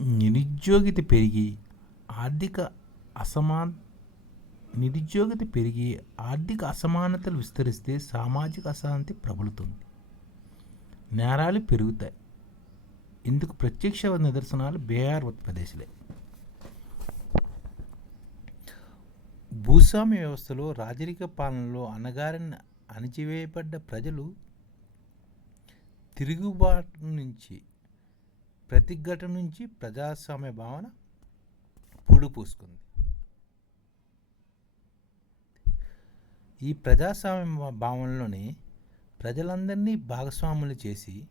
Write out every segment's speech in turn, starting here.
నిరుద్యోగిత పెరిగి ఆర్థిక అసమా నిరుద్యోగిత పెరిగి ఆర్థిక అసమానతలు విస్తరిస్తే సామాజిక అశాంతి ప్రబలుతుంది. నేరాలు పెరుగుతాయి. ఇందుకు ప్రత్యక్ష నిదర్శనాలు బీహార్ ఉత్తరప్రదేశ్లే భూస్వామ్య వ్యవస్థలో రాజరిక పాలనలో అనగారిన అణచివేయబడ్డ ప్రజలు తిరుగుబాటు నుంచి ప్రతిఘటన నుంచి ప్రజాస్వామ్య భావన పూడు పూసుకుంది ఈ ప్రజాస్వామ్య భావనలోనే ప్రజలందరినీ భాగస్వాములు చేసి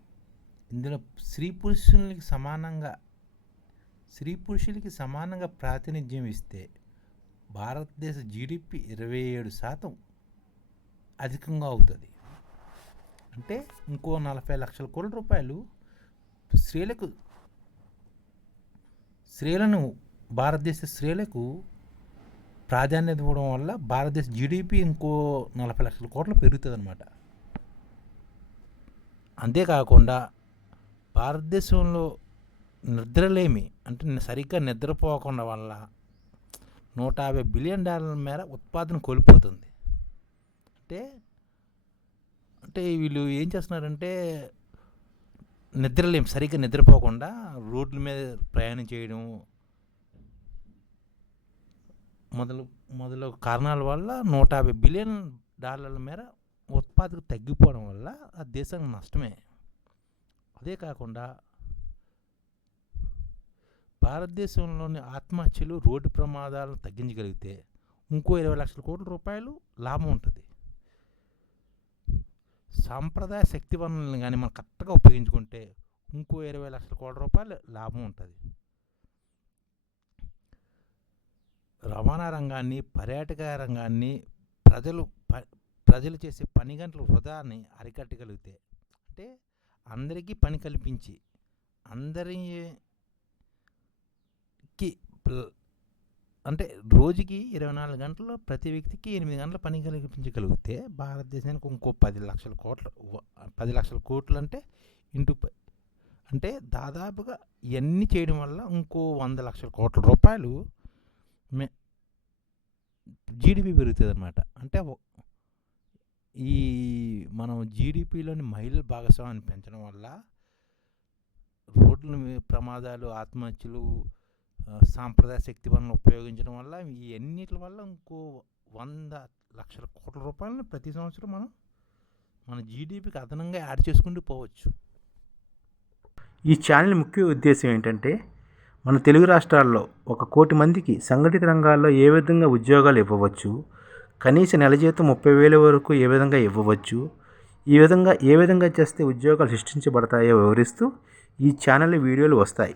ఇందులో స్త్రీ పురుషులకి సమానంగా స్త్రీ పురుషులకి సమానంగా ప్రాతినిధ్యం ఇస్తే భారతదేశ జీడిపి ఇరవై ఏడు శాతం అధికంగా అవుతుంది. అంటే ఇంకో నలభై లక్షల కోట్ల రూపాయలు స్త్రీలకు స్త్రీలను భారతదేశ స్త్రీలకు ప్రాధాన్యత ఇవ్వడం వల్ల భారతదేశ జీడిపి ఇంకో నలభై లక్షల కోట్లు పెరుగుతుంది అనమాట అంతేకాకుండా భారతదేశంలో నిద్రలేమి అంటే సరిగ్గా నిద్రపోకుండా వల్ల నూట యాభై బిలియన్ డాలర్ల మేర ఉత్పాదన కోల్పోతుంది. అంటే అంటే వీళ్ళు ఏం చేస్తున్నారంటే నిద్రలేం సరిగ్గా నిద్రపోకుండా రోడ్ల మీద ప్రయాణం చేయడం మొదలు మొదలు కారణాల వల్ల నూట యాభై బిలియన్ డాలర్ల మేర ఉత్పాదక తగ్గిపోవడం వల్ల ఆ దేశానికి నష్టమే. అదే కాకుండా భారతదేశంలోని ఆత్మహత్యలు రోడ్డు ప్రమాదాలను తగ్గించగలిగితే ఇంకో ఇరవై లక్షల కోట్ల రూపాయలు లాభం ఉంటుంది. సాంప్రదాయ శక్తి వనరులను కానీ మనం కరెక్ట్గా ఉపయోగించుకుంటే ఇంకో ఇరవై లక్షల కోట్ల రూపాయలు లాభం ఉంటుంది. రవాణా రంగాన్ని పర్యాటక రంగాన్ని ప్రజలు ప ప్రజలు చేసే పని గంటల వృధాన్ని అరికట్టగలిగితే అంటే అందరికీ పని కల్పించి అందరికి అంటే రోజుకి ఇరవై నాలుగు గంటలు ప్రతి వ్యక్తికి ఎనిమిది గంటల పని కల్పించగలిగితే భారతదేశానికి ఇంకో పది లక్షల కోట్లు పది లక్షల కోట్లు అంటే ఇంటూ అంటే దాదాపుగా ఇవన్నీ చేయడం వల్ల ఇంకో వంద లక్షల కోట్ల రూపాయలు మే జీడిపి పెరుగుతుంది అనమాట అంటే ఈ మనం జీడిపిలోని మహిళల భాగస్వామ్యాన్ని పెంచడం వల్ల రోడ్ల ప్రమాదాలు ఆత్మహత్యలు సాంప్రదాయ శక్తి వనరులు ఉపయోగించడం వల్ల ఈ అన్నిటి వల్ల ఇంకో వంద లక్షల కోట్ల రూపాయలను ప్రతి సంవత్సరం మనం మన జీడిపికి అదనంగా యాడ్ చేసుకుంటూ పోవచ్చు. ఈ ఛానల్ ముఖ్య ఉద్దేశం ఏంటంటే మన తెలుగు రాష్ట్రాల్లో ఒక కోటి మందికి సంఘటిత రంగాల్లో ఏ విధంగా ఉద్యోగాలు ఇవ్వవచ్చు కనీస నెల జీతం ముప్పై వేల వరకు ఏ విధంగా ఇవ్వవచ్చు ఈ విధంగా ఏ విధంగా చేస్తే ఉద్యోగాలు సృష్టించబడతాయో వివరిస్తూ ఈ ఛానల్ వీడియోలు వస్తాయి.